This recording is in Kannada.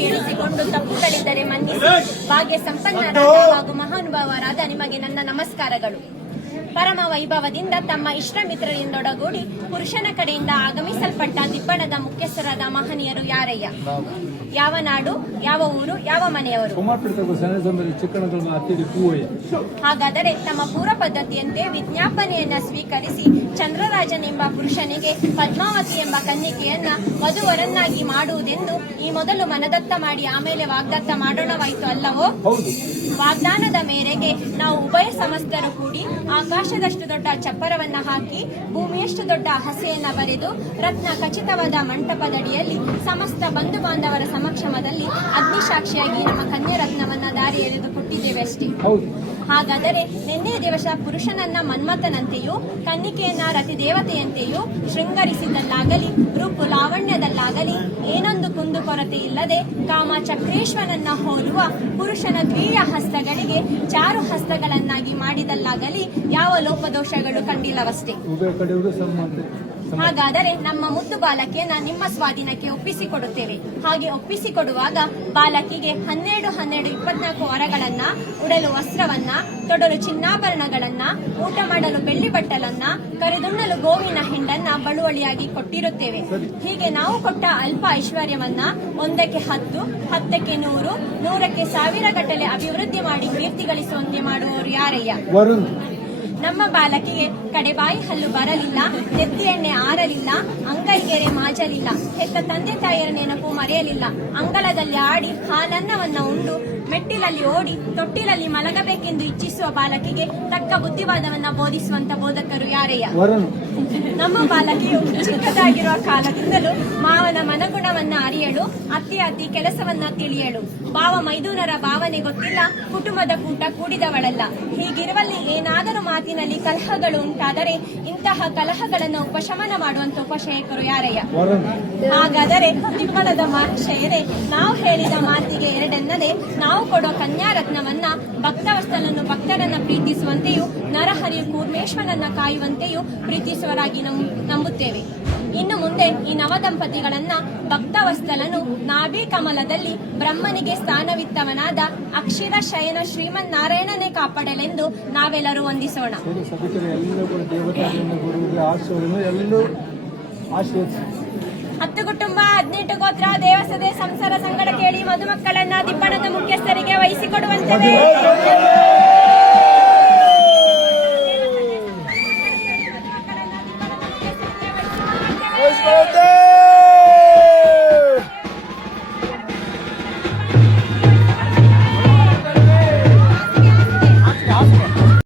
ಕೇಳಿಸಿಕೊಂಡು ತಪ್ಪುಗಳಿದ್ದರೆ ಮನ್ನಿಸಿ ಭಾಗ್ಯ ಸಂಪನ್ನರಾದ ಹಾಗೂ ಮಹಾನುಭಾವರಾದ ನಿಮಗೆ ನನ್ನ ನಮಸ್ಕಾರಗಳು. ಪರಮ ವೈಭವದಿಂದ ತಮ್ಮ ಇಷ್ಟ ಮಿತ್ರರಿಂದೊಡಗೂಡಿ ಪುರುಷನ ಕಡೆಯಿಂದ ಆಗಮಿಸಲ್ಪಟ್ಟ ದಿಬ್ಬಣದ ಮುಖ್ಯಸ್ಥರಾದ ಮಹನೀಯರು ಯಾರಯ್ಯ? ಯಾವ ನಾಡು, ಯಾವ ಊರು, ಯಾವ ಮನೆಯವರು? ಹಾಗಾದರೆ ತಮ್ಮ ಪೂರ್ವ ಪದ್ಧತಿಯಂತೆ ವಿಜ್ಞಾಪನೆಯನ್ನ ಸ್ವೀಕರಿಸಿ ಚಂದ್ರರಾಜನೆಂಬ ಪುರುಷನಿಗೆ ಪದ್ಮಾವತಿ ಎಂಬ ಕನ್ನಿಕೆಯನ್ನ ವಧುವರನ್ನಾಗಿ ಮಾಡುವುದೆಂದು ಈ ಮೊದಲು ಮನದತ್ತ ಮಾಡಿ ಆಮೇಲೆ ವಾಗ್ದತ್ತ ಮಾಡೋಣವಾಯಿತು ಅಲ್ಲವೋ? ವಾಗ್ದಾನದ ಮೇರೆಗೆ ನಾವು ಉಭಯ ಸಮಸ್ತರು ಕೂಡಿ ಆಕಾಶದಷ್ಟು ದೊಡ್ಡ ಚಪ್ಪರವನ್ನ ಹಾಕಿ ಭೂಮಿಯಷ್ಟು ದೊಡ್ಡ ಹಸೆಯನ್ನ ಬರೆದು ರತ್ನ ಖಚಿತವಾದ ಮಂಟಪದಡಿಯಲ್ಲಿ ಸಮಸ್ತ ಬಂಧು ಬಾಂಧವರ ಸಮಕ್ಷಮದಲ್ಲಿ ಅಗ್ನಿಸಾಕ್ಷಿಯಾಗಿ ನಮ್ಮ ಕನ್ಯಾ ರತ್ನವನ್ನ ದಾರಿ ಎಳೆದು ಕೊಟ್ಟಿದ್ದೇವೆ ಅಷ್ಟೇ. ಹಾಗಾದರೆ ನಿನ್ನೆ ದಿವಸ ಪುರುಷನನ್ನ ಮನ್ಮಥನಂತೆಯೂ ಕನ್ನಿಕೆಯನ್ನ ರತಿದೇವತೆಯಂತೆಯೂ ಶೃಂಗರಿಸಿದಲ್ಲಾಗಲಿ ರೂಪು ಲಾವಣ್ಯದಲ್ಲಾಗಲಿ ಏನೊಂದು ಕುಂದು ಕೊರತೆ ಇಲ್ಲದೆ ಕಾಮ ಚಕ್ರೇಶ್ವರನನ್ನ ಹೋಲುವ ಪುರುಷನ ದ್ವಿಯ ಹಸ್ತಗಳಿಗೆ ಚಾರು ಹಸ್ತಗಳನ್ನಾಗಿ ಮಾಡಿದಲ್ಲಾಗಲಿ ಯಾವ ಲೋಪದೋಷಗಳು ಕಂಡಿಲ್ಲವಷ್ಟೇ. ಹಾಗಾದರೆ ನಮ್ಮ ಮುದ್ದು ಬಾಲಕಿಯನ್ನ ನಿಮ್ಮ ಸ್ವಾಧೀನಕ್ಕೆ ಒಪ್ಪಿಸಿಕೊಡುತ್ತೇವೆ. ಹಾಗೆ ಒಪ್ಪಿಸಿಕೊಡುವಾಗ ಬಾಲಕಿಗೆ 12-24 ವರಗಳನ್ನ, ಉಡಲು ವಸ್ತ್ರವನ್ನ, ತೊಡಲು ಚಿನ್ನಾಭರಣಗಳನ್ನ, ಊಟ ಮಾಡಲು ಬೆಳ್ಳಿ ಬಟ್ಟಲನ್ನ, ಕರೆದುಣ್ಣಲು ಗೋವಿನ ಹಿಂಡನ್ನ ಬಳುವಳಿಯಾಗಿ ಕೊಟ್ಟಿರುತ್ತೇವೆ. ಹೀಗೆ ನಾವು ಕೊಟ್ಟ ಅಲ್ಪ ಐಶ್ವರ್ಯವನ್ನ 1ಕ್ಕೆ 10, 10ಕ್ಕೆ 100, 100ಕ್ಕೆ 1000 ಗಟ್ಟಲೆ ಅಭಿವೃದ್ಧಿ ಮಾಡಿ ಕೀರ್ತಿ ಗಳಿಸುವಂತೆ ಮಾಡುವವರು ಯಾರಯ್ಯ? ನಮ್ಮ ಬಾಲಕಿಗೆ ಕಡೆಬಾಯಿ ಹಲ್ಲು ಬರಲಿಲ್ಲ, ನೆತ್ತಿ ಎಣ್ಣೆ ಆರಲಿಲ್ಲ, ಅಂಗೈಗೆರೆ ಮಾಜಲಿಲ್ಲ, ಹೆತ್ತ ತಂದೆ ತಾಯಿಯರ ನೆನಪು ಮರೆಯಲಿಲ್ಲ, ಅಂಗಳದಲ್ಲಿ ಆಡಿ ಹಾಲನ್ನವನ್ನ ಉಂಡು ಮೆಟ್ಟಿಲಲ್ಲಿ ಓಡಿ ತೊಟ್ಟಿಲಲ್ಲಿ ಮಲಗಬೇಕೆಂದು ಇಚ್ಛಿಸುವ ಬಾಲಕಿಗೆ ತಕ್ಕ ಬುದ್ಧಿವಾದವನ್ನ ಬೋಧಿಸುವಂತ ಬೋಧಕರು ಯಾರಯ್ಯ? ನಮ್ಮ ಬಾಲಕಿಯು ಚಿಕ್ಕದಾಗಿರುವ ಕಾಲದಿಂದಲೂ ಮಾವನ ಮನಗುಣವನ್ನ ಅರಿಯಲು, ಅತ್ತಿ ಕೆಲಸವನ್ನ ತಿಳಿಯಲು, ಭಾವ ಮೈದುನರ ಭಾವನೆ ಗೊತ್ತಿಲ್ಲ, ಕುಟುಂಬದ ಕೂಟ ಕೂಡಿದವಳಲ್ಲ. ಹೀಗಿರುವಲ್ಲಿ ಏನಾದರೂ ಮಾತಿನಲ್ಲಿ ಕಲಹಗಳು ಉಂಟಾದರೆ ಇಂತಹ ಕಲಹಗಳನ್ನು ಉಪಶಮನ ಮಾಡುವಂತ ಉಪಶಯಕರು ಯಾರಯ್ಯ? ಹಾಗಾದರೆ ದಿಬ್ಬಣದ ಮಹಾಶಯರೇ, ನಾವು ಹೇಳಿದ ಮಾತಿಗೆ ಎರಡೆನ್ನದೆ ನಾವು ಕೊಡೋ ಕನ್ಯಾ ರತ್ನವನ್ನ ಭಕ್ತವಸ್ತಲನ್ನು ಭಕ್ತರನ್ನ ಪ್ರೀತಿಸುವಂತೆಯೂ ನರಹರಿಯು ಕೂರ್ಮೇಶ್ವರನ್ನ ಕಾಯುವಂತೆಯೂ ಪ್ರೀತಿಸುವರಾಗಿ ನಂಬುತ್ತೇವೆ. ಇನ್ನು ಮುಂದೆ ಈ ನವದಂಪತಿಗಳನ್ನ ಭಕ್ತವಸ್ತಲನು ನಾಭಿ ಕಮಲದಲ್ಲಿ ಬ್ರಹ್ಮನಿಗೆ ಸ್ಥಾನವಿತ್ತವನಾದ ಅಕ್ಷರ ಶಯನ ಶ್ರೀಮನ್ ನಾರಾಯಣನೇ ಕಾಪಾಡಲೆಂದು ನಾವೆಲ್ಲರೂ ವಂದಿಸೋಣ. 10 ಕುಟುಂಬ 18 ಗೋತ್ರ ದೇವಸದೆ ಸಂಸಾರ ಸಂಗಡ ಕೇಳಿ ಮಧುಮಕ್ಕಳನ್ನ ದಿಬ್ಬಣದ ಮುಖ್ಯಸ್ಥರಿಗೆ ವಹಿಸಿಕೊಡುವಂತೆ